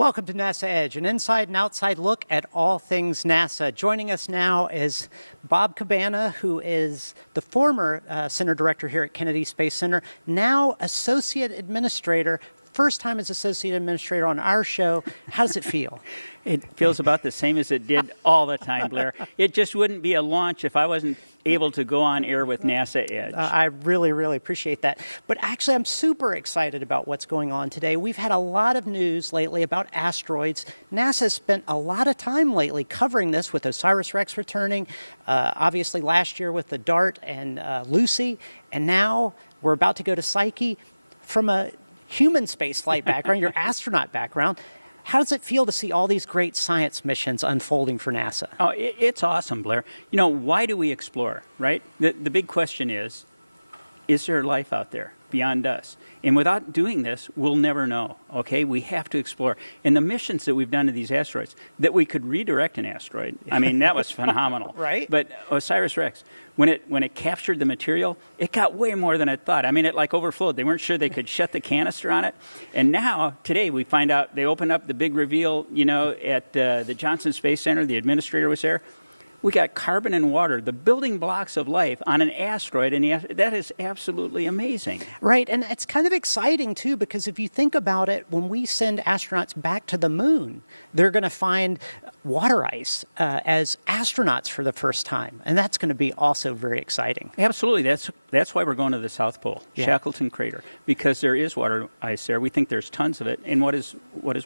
Welcome to NASA EDGE, an inside and outside look at all things NASA. Joining us now is Bob Cabana, who is the former Center Director here at Kennedy Space Center, now Associate Administrator. First time as Associate Administrator on our show. How does it feel? It feels about the same as it did all the time, Blair. It just wouldn't be a launch if I wasn't able to go on air with NASA EDGE. I really, really appreciate that. But actually, I'm super excited about what's going on today. We've had a lot of news lately about asteroids. NASA has spent a lot of time lately covering this with OSIRIS-REx returning, obviously last year with the DART and Lucy, and now we're about to go to Psyche. From a human spaceflight background, your astronaut background, how does it feel to see all these great science missions unfolding for NASA? Oh, it's awesome, Blair. You know, why do we explore, right? The big question is there life out there beyond us? And without doing this, we'll never know, okay? We have to explore. And the missions that we've done to these asteroids, that we could redirect an asteroid, I mean, that was phenomenal. Right. But OSIRIS-REx, when it captured the material, it got way more than it thought. I mean, it like overflowed. They weren't sure they could shut the canister on it. And now, today, we find out they opened up the big reveal, you know, at the Johnson Space Center. The administrator was there. We got carbon and water, the building blocks of life on an asteroid, and that is absolutely amazing. Right, and it's kind of exciting, too, because if you think about it, when we send astronauts back to the moon, they're going to find water ice as astronauts for the first time, and that's going to be also very exciting. Absolutely. That's why we're going to the South Pole, Shackleton Crater, because there is water ice there. We think there's tons of it. And what is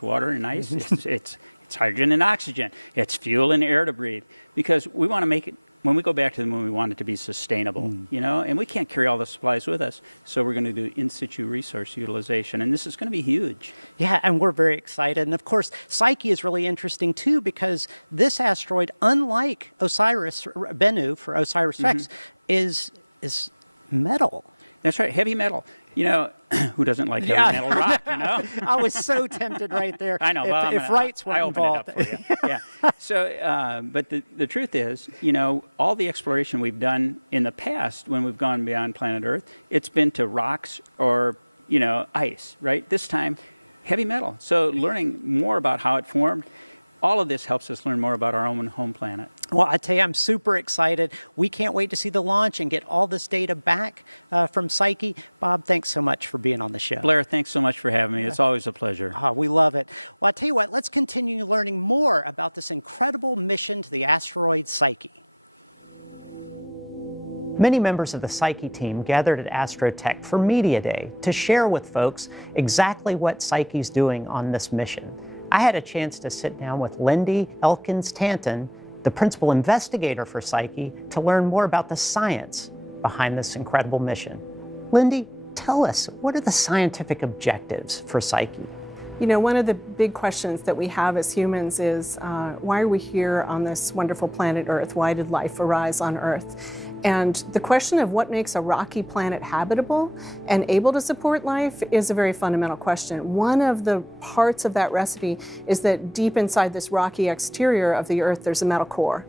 water and ice? It's hydrogen and oxygen. It's fuel and air to breathe. Because we want to make it, when we go back to the moon, we want it to be sustainable, you know, and we can't carry all the supplies with us. So we're going to do in situ resource utilization, and this is going to be huge. Yeah, and we're very excited. And of course, Psyche is really interesting too, because this asteroid, unlike Bennu for OSIRIS-REx, is metal. That's right, heavy metal. You know, who doesn't like heavy metal rock, you know? I was so tempted right there. I know. If Wrights weren't involved. I opened it up for you. Yeah. So, but the truth is, you know, all the exploration we've done in the past when we've gone beyond planet Earth, it's been to rocks or, you know, ice, right? This time, heavy metal. So learning more about how it formed, all of this helps us learn more about our own home planet. Well, I tell you, I'm super excited. We can't wait to see the launch and get all this data back from Psyche. Bob, thanks so much for being on the show. Blair, thanks so much for having me. It's always a pleasure. We love it. Well, I tell you what, let's continue learning more about this incredible mission to the asteroid Psyche. Many members of the Psyche team gathered at Astrotech for Media Day to share with folks exactly what Psyche's doing on this mission. I had a chance to sit down with Lindy Elkins-Tanton, the principal investigator for Psyche, to learn more about the science behind this incredible mission. Lindy, tell us, what are the scientific objectives for Psyche? You know, one of the big questions that we have as humans is, why are we here on this wonderful planet Earth? Why did life arise on Earth? And the question of what makes a rocky planet habitable and able to support life is a very fundamental question. One of the parts of that recipe is that deep inside this rocky exterior of the Earth, there's a metal core.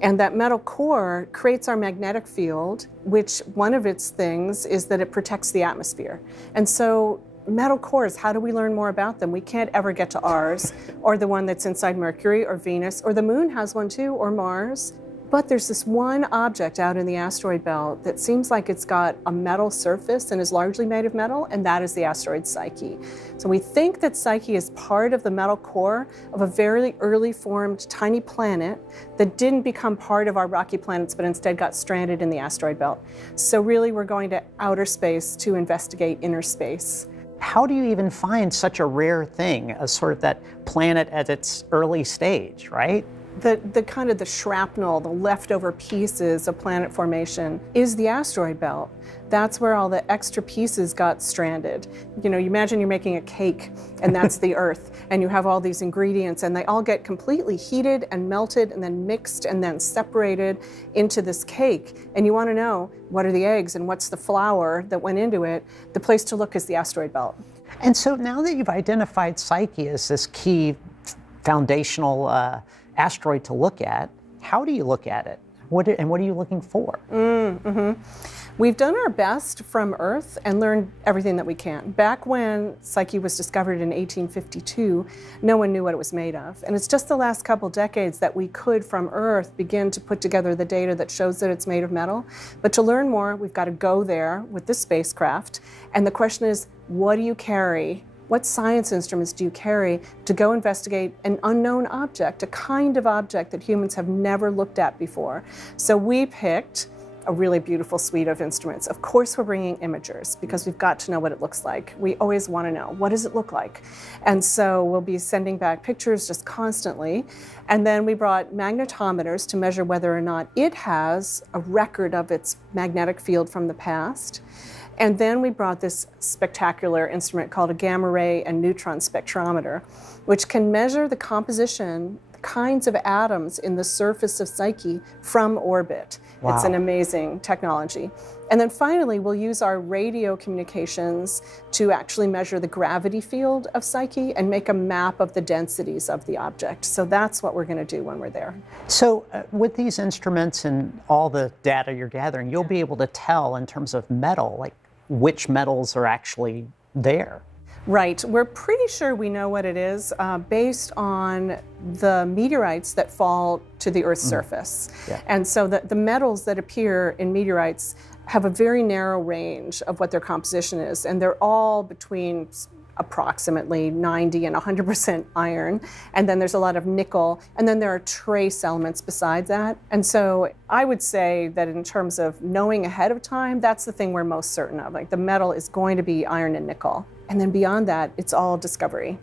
And that metal core creates our magnetic field, which one of its things is that it protects the atmosphere. And so metal cores, how do we learn more about them? We can't ever get to ours, or the one that's inside Mercury or Venus, or the moon has one too, or Mars. But there's this one object out in the asteroid belt that seems like it's got a metal surface and is largely made of metal, and that is the asteroid Psyche. So we think that Psyche is part of the metal core of a very early formed tiny planet that didn't become part of our rocky planets, but instead got stranded in the asteroid belt. So really, we're going to outer space to investigate inner space. How do you even find such a rare thing as sort of that planet at its early stage, right? The kind of the shrapnel, the leftover pieces of planet formation is the asteroid belt. That's where all the extra pieces got stranded. You know, you imagine you're making a cake and that's the Earth, and you have all these ingredients and they all get completely heated and melted and then mixed and then separated into this cake. And you want to know, what are the eggs and what's the flour that went into it? The place to look is the asteroid belt. And so now that you've identified Psyche as this key foundational asteroid to look at, how do you look at it? what are you looking for? We've done our best from Earth and learned everything that we can. Back when Psyche was discovered in 1852, no one knew what it was made of. And it's just the last couple decades that we could, from Earth, begin to put together the data that shows that it's made of metal. But to learn more, we've got to go there with the spacecraft. And the question is, what do you carry? What science instruments do you carry to go investigate an unknown object, a kind of object that humans have never looked at before? So we picked a really beautiful suite of instruments. Of course, we're bringing imagers because we've got to know what it looks like. We always want to know, what does it look like? And so we'll be sending back pictures just constantly. And then we brought magnetometers to measure whether or not it has a record of its magnetic field from the past. And then we brought this spectacular instrument called a gamma ray and neutron spectrometer, which can measure the composition, kinds of atoms in the surface of Psyche from orbit. Wow. It's an amazing technology. And then finally, we'll use our radio communications to actually measure the gravity field of Psyche and make a map of the densities of the object. So that's what we're going to do when we're there. So with these instruments and all the data you're gathering, you'll be able to tell in terms of metal, like which metals are actually there. Right. We're pretty sure we know what it is based on the meteorites that fall to the Earth's surface. Yeah. And so the metals that appear in meteorites have a very narrow range of what their composition is, and they're all between approximately 90 and 100% iron, and then there's a lot of nickel, and then there are trace elements besides that. And so I would say that in terms of knowing ahead of time, that's the thing we're most certain of. Like, the metal is going to be iron and nickel. And then beyond that, it's all discovery.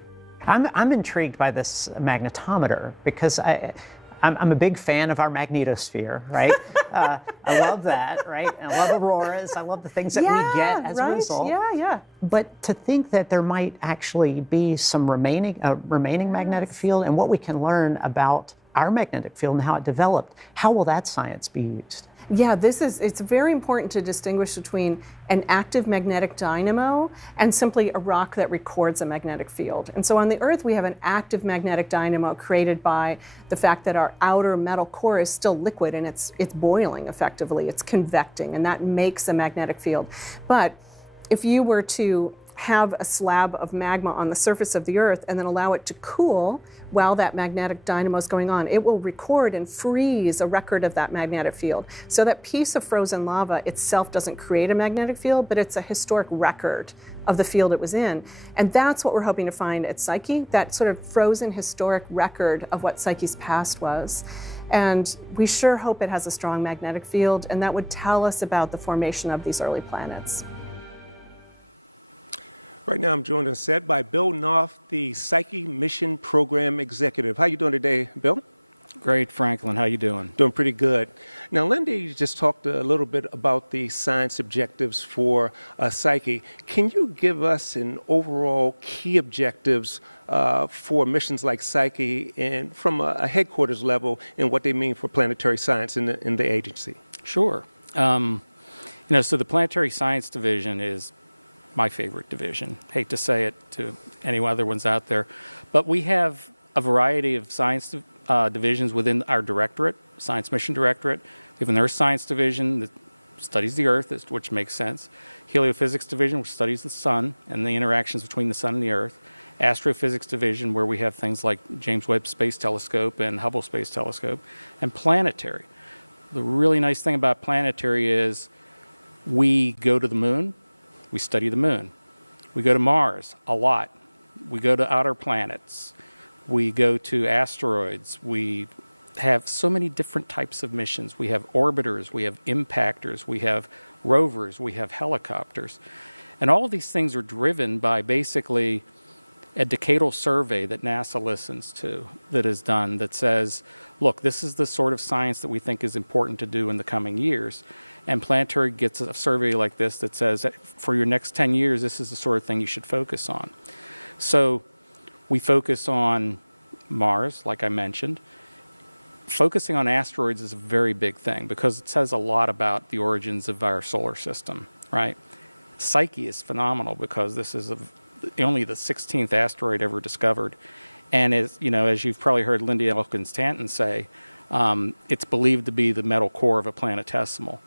I'm intrigued by this magnetometer because I'm a big fan of our magnetosphere, right? I love that, right? And I love auroras. I love the things that we get as a result. Yeah. But to think that there might actually be some remaining magnetic field and what we can learn about our magnetic field and how it developed, how will that science be used? Yeah, it's very important to distinguish between an active magnetic dynamo and simply a rock that records a magnetic field. And so on the Earth, we have an active magnetic dynamo created by the fact that our outer metal core is still liquid and it's boiling effectively, it's convecting, and that makes a magnetic field. But if you were to have a slab of magma on the surface of the Earth and then allow it to cool while that magnetic dynamo is going on, it will record and freeze a record of that magnetic field. So that piece of frozen lava itself doesn't create a magnetic field, but it's a historic record of the field it was in. And that's what we're hoping to find at Psyche, that sort of frozen historic record of what Psyche's past was. And we sure hope it has a strong magnetic field, and that would tell us about the formation of these early planets. Right now, I'm joined on set by Bill Knopf, the Psyche Mission Program Executive. How you doing today, Bill? Great, Franklin. How you doing? Doing pretty good. Now, Lindy just talked a little bit about the science objectives for Psyche. Can you give us an overall key objectives for missions like Psyche and from a headquarters level and what they mean for planetary science in the agency? Sure. So the Planetary Science Division is my favorite division. Hate to say it to any other ones out there, but we have a variety of science divisions within our directorate, Science Mission Directorate. We have an Earth Science Division that studies the Earth, which makes sense. Heliophysics Division, which studies the Sun and the interactions between the Sun and the Earth. Astrophysics Division, where we have things like James Webb Space Telescope and Hubble Space Telescope. And Planetary. The really nice thing about Planetary is we go to the moon. We study the moon. We go to Mars a lot. We go to outer planets. We go to asteroids. We have so many different types of missions. We have orbiters, we have impactors, we have rovers, we have helicopters. And all of these things are driven by basically a decadal survey that NASA listens to that is done that says, look, this is the sort of science that we think is important to do in the coming years. And Planetary gets a survey like this that says, for your next 10 years, this is the sort of thing you should focus on. So we focus on Mars, like I mentioned. Focusing on asteroids is a very big thing because it says a lot about the origins of our solar system, right? Psyche is phenomenal because this is only the 16th asteroid ever discovered. And as you've probably heard Lindy Elkins Stanton say, It's believed to be the metal core of a planetesimal.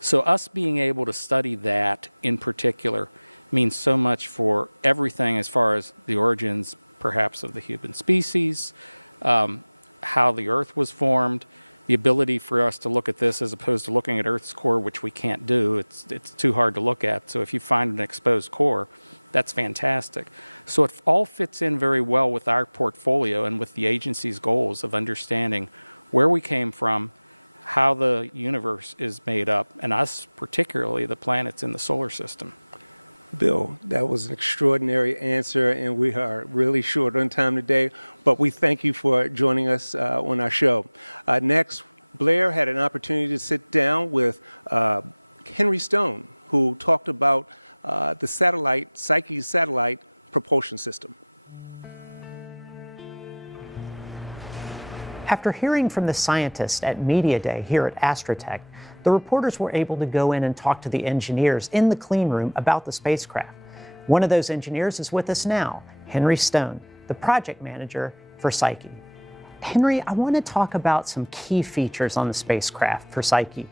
So us being able to study that in particular means so much for everything as far as the origins, perhaps, of the human species, how the Earth was formed, the ability for us to look at this as opposed to looking at Earth's core, which we can't do. It's too hard to look at. So if you find an exposed core, that's fantastic. So it all fits in very well with our portfolio and with the agency's goals of understanding where we came from, how the universe is made up, and us, particularly the planets in the solar system. Bill, that was an extraordinary answer, and we are really short on time today, but we thank you for joining us on our show. Next, Blair had an opportunity to sit down with Henry Stone, who talked about the satellite, Psyche satellite propulsion system. After hearing from the scientists at Media Day here at Astrotech, the reporters were able to go in and talk to the engineers in the clean room about the spacecraft. One of those engineers is with us now, Henry Stone, the project manager for Psyche. Henry, I want to talk about some key features on the spacecraft for Psyche.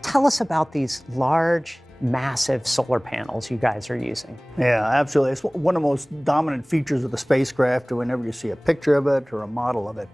Tell us about these large, massive solar panels you guys are using. Yeah, absolutely. It's one of the most dominant features of the spacecraft whenever you see a picture of it or a model of it.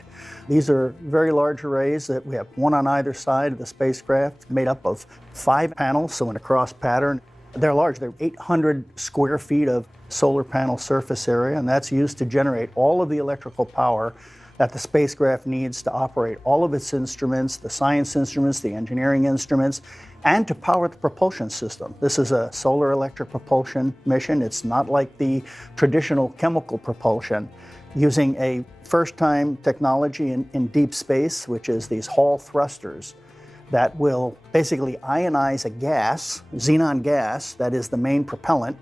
These are very large arrays that we have one on either side of the spacecraft, made up of 5 panels, so in a cross pattern. They're large. They're 800 square feet of solar panel surface area, and that's used to generate all of the electrical power that the spacecraft needs to operate all of its instruments, the science instruments, the engineering instruments, and to power the propulsion system. This is a solar electric propulsion mission. It's not like the traditional chemical propulsion. Using a first-time technology in deep space, which is these Hall thrusters that will basically ionize a gas, xenon gas, that is the main propellant,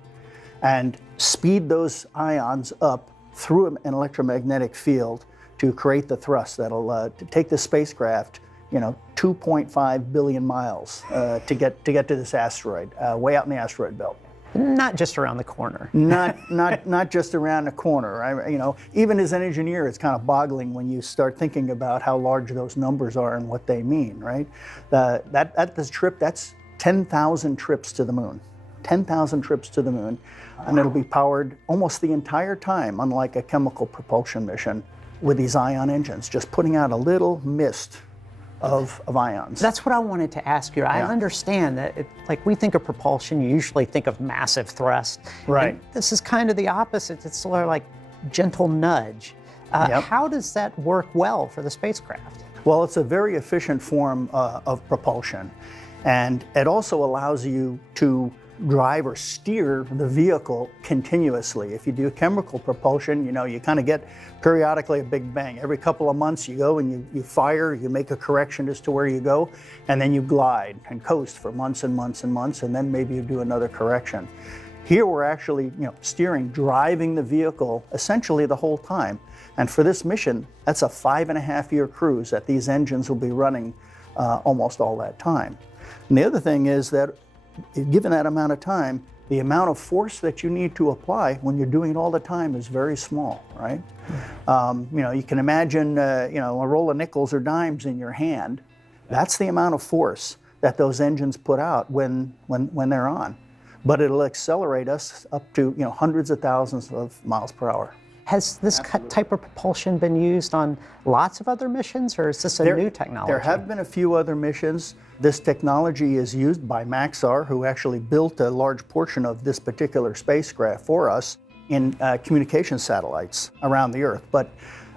and speed those ions up through an electromagnetic field to create the thrust that'll to take the spacecraft, 2.5 billion miles to get to this asteroid, way out in the asteroid belt. Not just around the corner. Not just around the corner. Even as an engineer, it's kind of boggling when you start thinking about how large those numbers are and what they mean, right? This trip, that's 10,000 trips to the moon. 10,000 trips to the moon, and it'll be powered almost the entire time, unlike a chemical propulsion mission, with these ion engines, just putting out a little mist of ions. That's what I wanted to ask you. I understand that, like we think of propulsion, you usually think of massive thrust. Right. And this is kind of the opposite. It's sort of like gentle nudge. How does that work well for the spacecraft? Well, it's a very efficient form of propulsion, and it also allows you to drive or steer the vehicle continuously. If you do chemical propulsion, you kind of get periodically a big bang. Every couple of months you go and you fire, you make a correction as to where you go, and then you glide and coast for months and months and months, and then maybe you do another correction. Here we're actually steering, driving the vehicle essentially the whole time. And for this mission, that's a 5.5-year cruise that these engines will be running almost all that time. And the other thing is that given that amount of time, the amount of force that you need to apply when you're doing it all the time is very small, right? You can imagine, a roll of nickels or dimes in your hand. That's the amount of force that those engines put out when they're on. But it'll accelerate us up to, hundreds of thousands of miles per hour. Has this type of propulsion been used on lots of other missions, or is this a new technology? There have been a few other missions. This technology is used by Maxar, who actually built a large portion of this particular spacecraft for us in communication satellites around the Earth. But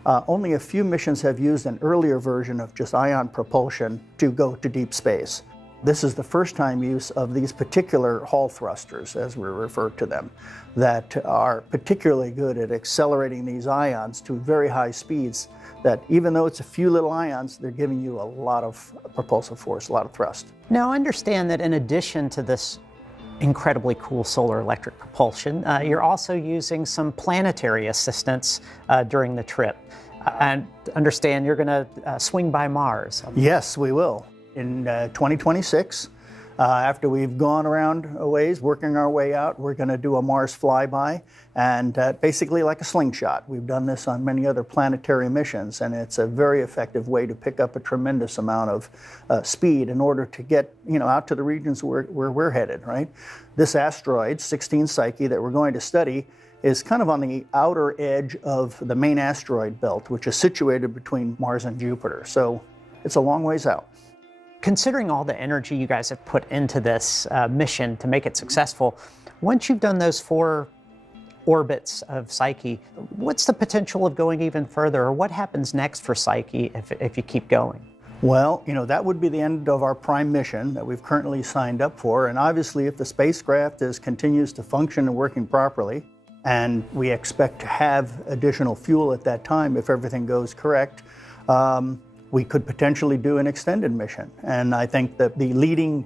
only a few missions have used an earlier version of just ion propulsion to go to deep space. This is the first time use of these particular Hall thrusters, as we refer to them, that are particularly good at accelerating these ions to very high speeds, that even though it's a few little ions, they're giving you a lot of propulsive force, a lot of thrust. Now, understand that in addition to this incredibly cool solar electric propulsion, you're also using some planetary assistance during the trip. And understand you're going to swing by Mars. Yes, we will. In 2026, After we've gone around a ways, working our way out, we're going to do a Mars flyby, and basically like a slingshot. We've done this on many other planetary missions, and it's a very effective way to pick up a tremendous amount of speed in order to get out to the regions where we're headed, right? This asteroid, 16 Psyche, that we're going to study is kind of on the outer edge of the main asteroid belt, which is situated between Mars and Jupiter. So it's a long ways out. Considering all the energy you guys have put into this mission to make it successful, once you've done those 4 orbits of Psyche, what's the potential of going even further, or what happens next for Psyche if you keep going? Well, that would be the end of our prime mission that we've currently signed up for, and obviously if the spacecraft continues to function and working properly, and we expect to have additional fuel at that time if everything goes correct, we could potentially do an extended mission. And I think that the leading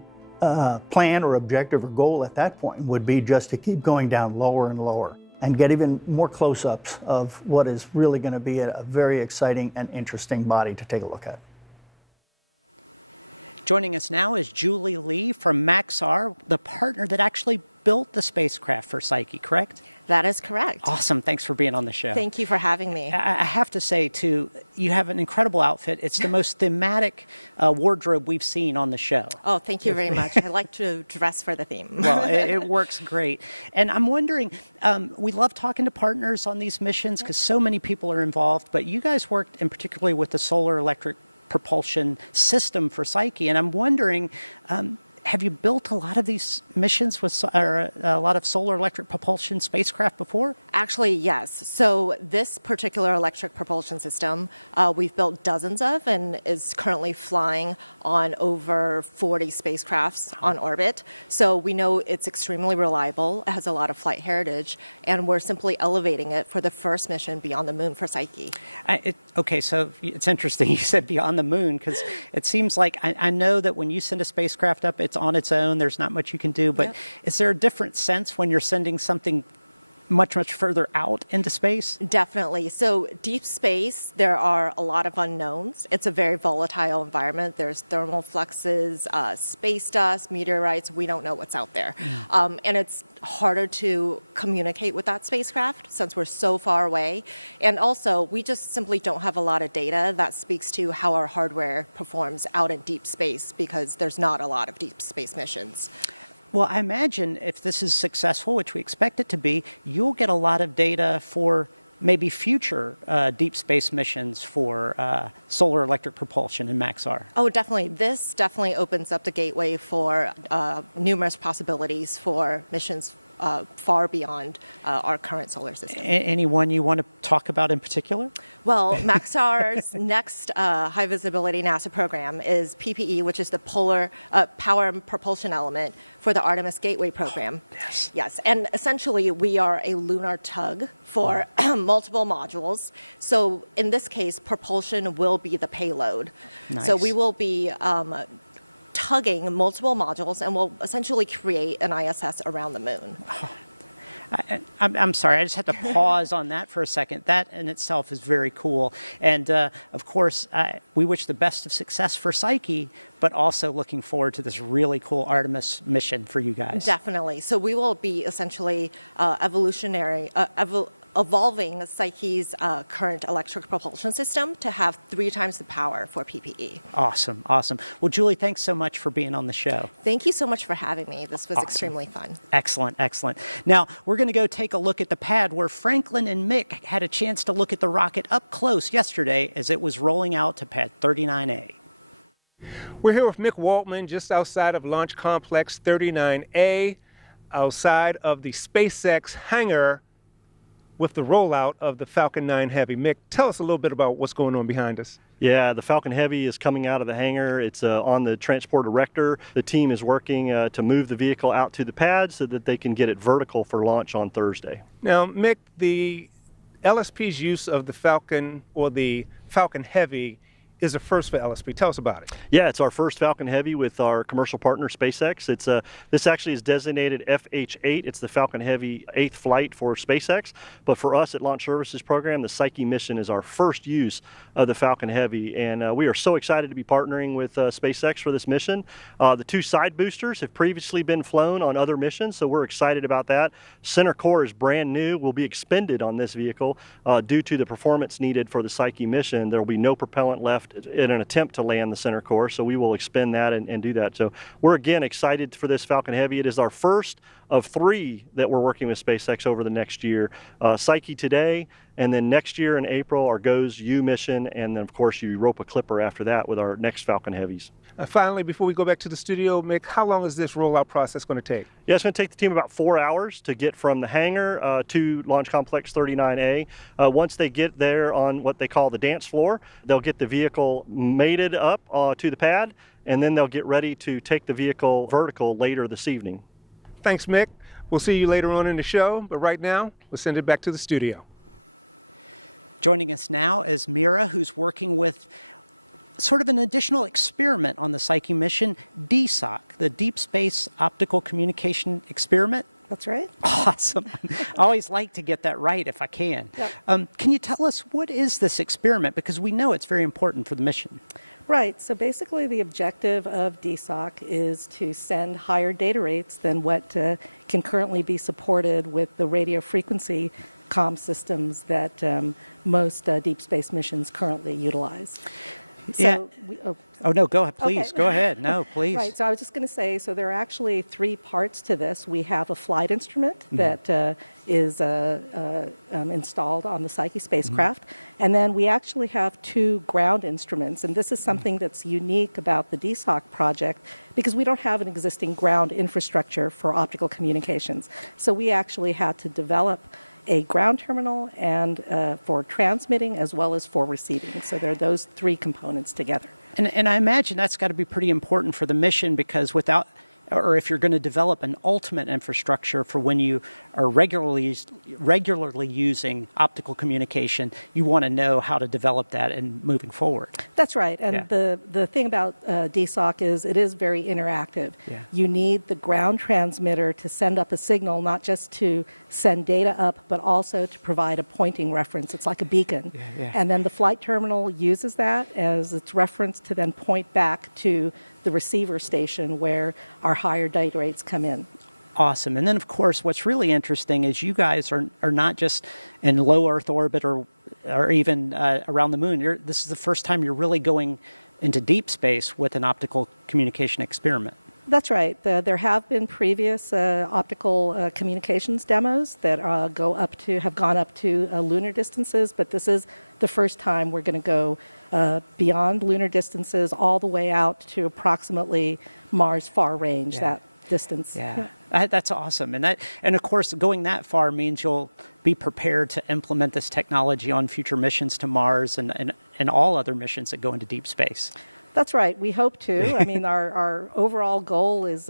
plan or objective or goal at that point would be just to keep going down lower and lower and get even more close-ups of what is really going to be a very exciting and interesting body to take a look at. Joining us now is Julie Lee from Maxar, the partner that actually built the spacecraft for Psyche, correct? That is correct. Awesome. Thanks for being on the show. Thank you for having me. I have to say, too, you have an incredible outfit. It's the most thematic wardrobe we've seen on the show. Oh, thank you very much. I like to dress for the theme. Well, it works great. And I'm wondering, we love talking to partners on these missions because so many people are involved, but you guys worked in particularly with the solar electric propulsion system for Psyche, and I'm wondering, have you built a lot of these missions with a lot of solar electric propulsion spacecraft before? Actually, yes. So this particular electric propulsion system, we've built dozens of and is currently flying on over 40 spacecrafts on orbit. So we know it's extremely reliable, it has a lot of flight heritage, and we're simply elevating it for the first mission beyond the moon for Psyche. Okay, so it's interesting you said beyond the moon, because it seems like I know that when you send a spacecraft up, it's on its own, there's not much you can do, but is there a different sense when you're sending something much, much further out into space? Definitely. So deep space, there are a lot of unknowns. It's a very volatile environment. There's thermal fluxes, space dust, meteorites. We don't know what's out there. And it's harder to communicate with that spacecraft since we're so far away. And also, we just simply don't have a lot of data that speaks to how our hardware performs out in deep space because there's not a lot of deep space missions. Well, I imagine if this is successful, which we expect it to be, you'll get a lot of data for maybe future deep space missions for solar electric propulsion in Maxar. Oh, definitely. This definitely opens up the gateway for numerous possibilities for missions far beyond our current solar system. Anyone you want to talk about in particular? Well, Maxar's next high visibility NASA program is PPE, which is the Polar Power and Propulsion Element for the Artemis Gateway program. Oh, yes. Yes, and essentially we are a lunar tug for multiple modules. So in this case, propulsion will be the payload. Nice. So we will be tugging multiple modules and will essentially create an ISS around the moon. I'm sorry, I just had to pause on that for a second. That in itself is very cool. And of course, we wish the best of success for Psyche, but also looking forward to this really cool Artemis mission for you guys. Definitely. So we will be essentially evolving Psyche's current electric propulsion system to have 3 times the power for PPE. Awesome, awesome. Well, Julie, thanks so much for being on the show. Thank you so much for having me. This was extremely fun. Excellent, excellent. Now, we're going to go take a look at the pad where Franklin and Mick had a chance to look at the rocket up close yesterday as it was rolling out to pad 39A. We're here with Mick Waltman just outside of Launch Complex 39A, outside of the SpaceX hangar with the rollout of the Falcon 9 Heavy. Mick, tell us a little bit about what's going on behind us. Yeah, the Falcon Heavy is coming out of the hangar. It's on the transport erector. The team is working to move the vehicle out to the pad so that they can get it vertical for launch on Thursday. Now, Mick, the LSP's use of the Falcon or the Falcon Heavy is a first for LSP. Tell us about it. Yeah, it's our first Falcon Heavy with our commercial partner SpaceX. This actually is designated FH8. It's the Falcon Heavy 8th flight for SpaceX. But for us at Launch Services Program, the Psyche mission is our first use of the Falcon Heavy. And we are so excited to be partnering with SpaceX for this mission. The 2 side boosters have previously been flown on other missions, so we're excited about that. Center core is brand new, will be expended on this vehicle due to the performance needed for the Psyche mission. There will be no propellant left in an attempt to land the center core, so we will expend that and do that. So we're again excited for this Falcon Heavy. It is our first of 3 that we're working with SpaceX over the next year. Psyche today, and then next year in April, our GOES U mission, and then of course Europa Clipper after that with our next Falcon Heavies. Finally, before we go back to the studio, Mick, how long is this rollout process going to take? Yeah, it's going to take the team about 4 hours to get from the hangar to Launch Complex 39A. Once they get there on what they call the dance floor, they'll get the vehicle mated up to the pad, and then they'll get ready to take the vehicle vertical later this evening. Thanks, Mick. We'll see you later on in the show, but right now, we'll send it back to the studio. Joining us now is Mira, who's working with sort of an additional experiment on the Psyche mission, DSOC, the Deep Space Optical Communication Experiment. That's right. Awesome. I always like to get that right if I can. Yep. Can you tell us, what is this experiment? Because we know it's very important for the mission. Right. So basically the objective of DSOC is to send higher data rates than what can currently be supported with the radio frequency comm systems that most deep space missions currently utilize. So no, go ahead, please. Okay. Go ahead. No, please. Right. So I was just going to say, so there are actually 3 parts to this. We have a flight instrument that is installed on the Psyche spacecraft. And then we actually have 2 ground instruments. And this is something that's unique about the DSOC project because we don't have an existing ground infrastructure for optical communications. So we actually had to develop a ground terminal and for transmitting as well as for receiving. So there are those 3 components together. And I imagine that's got to be pretty important for the mission, because without, or if you're going to develop an ultimate infrastructure for when you are regularly using optical communication, you want to know how to develop that and moving forward. That's right. And the thing about DSOC is it is very interactive. Yeah. You need the ground transmitter to send up a signal, not just to send data up, but also to provide a pointing reference. It's like a beacon. And then the flight terminal uses that as its reference to then point back to the receiver station where our higher data rates come in. Awesome. And then, of course, what's really interesting is you guys are not just in low Earth orbit or even around the moon. This is the first time you're really going into deep space with an optical communication experiment. That's right. There have been previous optical communications demos that have gone up to lunar distances, but this is the first time we're going to go beyond lunar distances all the way out to approximately Mars far range, that distance. Yeah. That's awesome. And of course, going that far means you'll be prepared to implement this technology on future missions to Mars and all other missions that go into deep space. That's right. We hope to. I mean, our overall goal is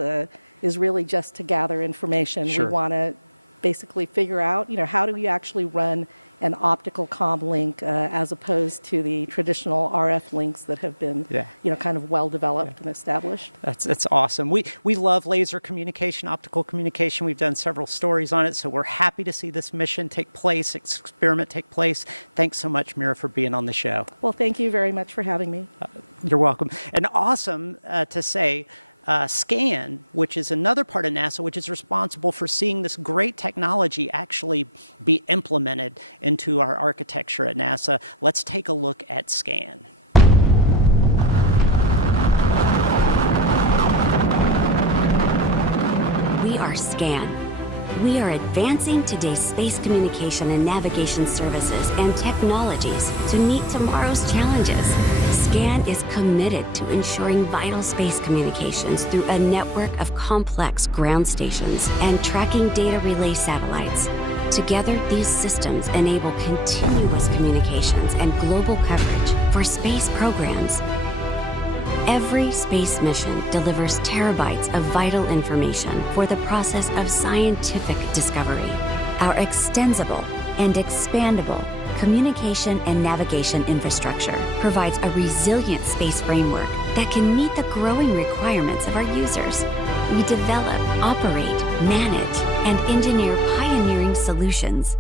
really just to gather information. Sure. We want to basically figure out, how do we actually run an optical comm link as opposed to the traditional RF links that have been, kind of well developed and established. That's awesome. We love laser communication, optical communication. We've done several stories on it, so we're happy to see this mission take place, experiment take place. Thanks so much, Mira, for being on the show. Well, thank you very much for having me. You're welcome. And awesome to say, SCAN, which is another part of NASA, which is responsible for seeing this great technology actually be implemented into our architecture at NASA. Let's take a look at SCAN. We are SCAN. We are advancing today's space communication and navigation services and technologies to meet tomorrow's challenges. SCAN is committed to ensuring vital space communications through a network of complex ground stations and tracking data relay satellites. Together, these systems enable continuous communications and global coverage for space programs. Every space mission delivers terabytes of vital information for the process of scientific discovery. Our extensible and expandable communication and navigation infrastructure provides a resilient space framework that can meet the growing requirements of our users. We develop, operate, manage, and engineer pioneering solutions.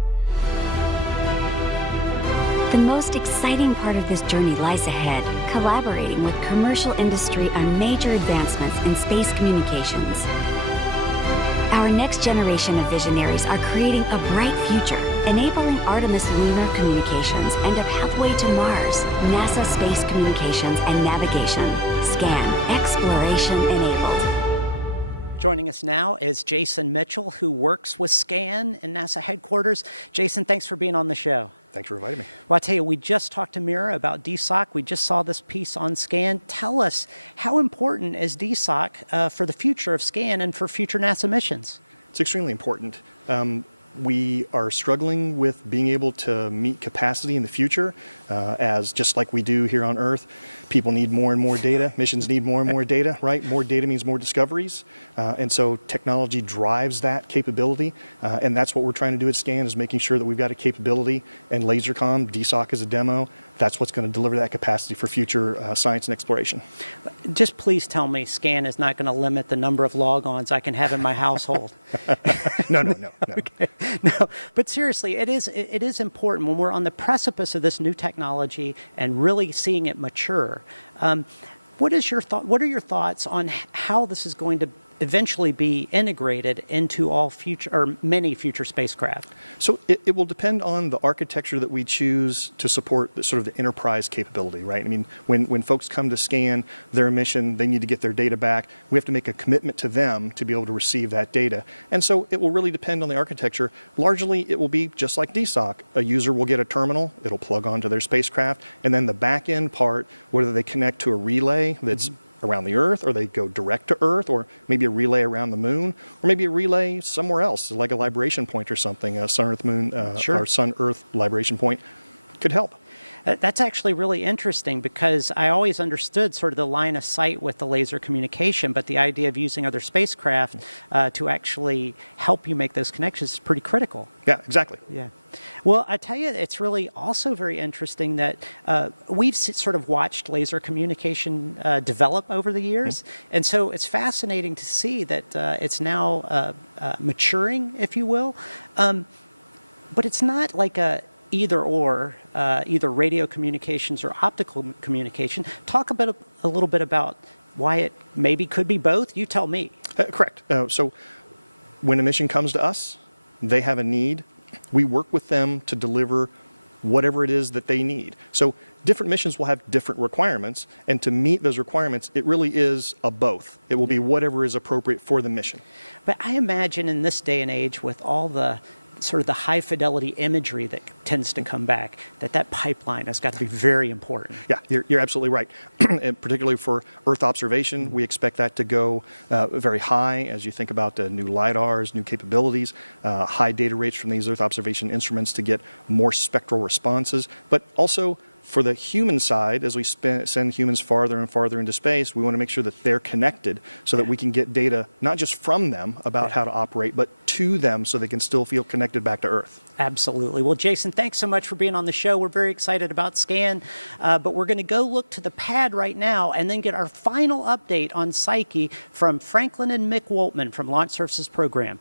The most exciting part of this journey lies ahead, collaborating with commercial industry on major advancements in space communications. Our next generation of visionaries are creating a bright future, enabling Artemis lunar communications and a pathway to Mars. NASA Space Communications and Navigation. Scan. Exploration enabled. Joining us now is Jason Mitchell, who works with SCAN in NASA headquarters. Jason, thanks for being on the show. Thanks for inviting me. Well, I tell you, we just talked to Mira about DSOC. We just saw this piece on SCAN. Tell us, how important is DSOC for the future of SCAN and for future NASA missions? It's extremely important. We are struggling with being able to meet capacity in the future, as just like we do here on Earth. People need more and more data. Missions need more and more data, right? More data means more discoveries. And so technology drives that capability. And that's what we're trying to do at SCAN, is making sure that we've got a capability. And LaserComm, DSOC is a demo. That's what's going to deliver that capacity for future science and exploration. Just please tell me SCAN is not going to limit the number of logons I can have in my household. No. Okay. No, but seriously, it is important when we're on the precipice of this new technology and really seeing it mature. What are your thoughts on how this is going to eventually be integrated into all future or many future spacecraft? So it will depend on the architecture that we choose to support the, sort of the enterprise capability, right? I mean, when folks come to SCAN their mission, they need to get their data back. We have to make a commitment to them to be able to receive that data. And so it will really depend on the architecture. Largely, it will be just like DSOC. A user will get a terminal, it'll plug onto their spacecraft, and then the back end part, whether they connect to a relay that's around the Earth, or they go direct to Earth, or maybe a relay around the Moon, or maybe a relay somewhere else, like a libration point or something, a Sun-Earth-Moon, or Sun-Earth libration point could help. That's actually really interesting, because I always understood sort of the line of sight with the laser communication, but the idea of using other spacecraft to actually help you make those connections is pretty critical. Yeah, exactly. Yeah. Well, I tell you, it's really also very interesting that we've sort of watched laser communication develop over the years. And so it's fascinating to see that it's now maturing, if you will. But it's not like a either or, either radio communications or optical communication. Talk a little bit about why it maybe could be both. You tell me. Correct. So when a mission comes to us, they have a need. We work with them to deliver whatever it is that they need. So different missions will have different requirements, and to meet those requirements, it really is a both. It will be whatever is appropriate for the mission. But I imagine in this day and age, with all the sort of the high fidelity imagery that tends to come back, that pipeline has got to be very important. Yeah, you're absolutely right. And particularly for Earth observation, we expect that to go very high as you think about new LiDARs, new capabilities, high data rates from these Earth observation instruments to get more spectral responses, but also for the human side, as we send humans farther and farther into space, we want to make sure that they're connected so that we can get data not just from them about how to operate, but to them so they can still feel connected back to Earth. Absolutely. Well, Jason, thanks so much for being on the show. We're very excited about SCAN, but we're going to go look to the pad right now and then get our final update on Psyche from Franklin and Mick Woltman from Launch Services Program.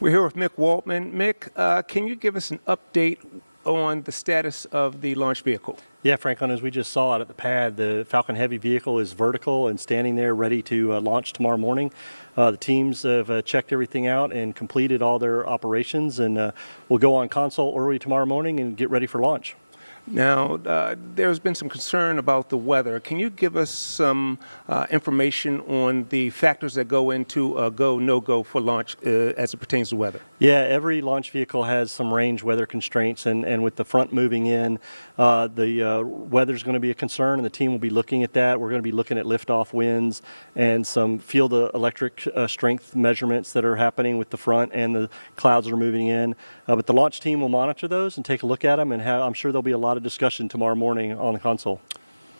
We're here with Mick Woltman. Mick, can you give us an update on the status of the launch vehicle? Yeah, Franklin, as we just saw out at the pad, the Falcon Heavy vehicle is vertical and standing there ready to launch tomorrow morning. The teams have checked everything out and completed all their operations, and we'll go on console early tomorrow morning and get ready for launch. Now, there's been some concern about the weather. Can you give us some information on the factors that go into a go, no-go for launch as it pertains to weather? Yeah, every launch vehicle has some range weather constraints, and with the front moving in, the weather's going to be a concern, and the team will be looking at that. We're going to be looking at liftoff winds and some field electric strength measurements that are happening with the front and the clouds that are moving in. But the launch team will monitor those and take a look at them, and I'm sure there'll be a lot of discussion tomorrow morning on the console.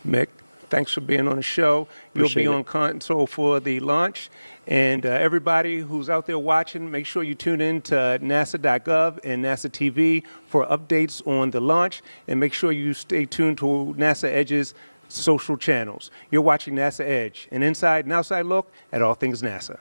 Mick, thanks for being on the show. You'll be on console for the launch. And everybody who's out there watching, make sure you tune in to nasa.gov and NASA TV for updates on the launch. And make sure you stay tuned to NASA EDGE's social channels. You're watching NASA EDGE, an inside and outside look at all things NASA.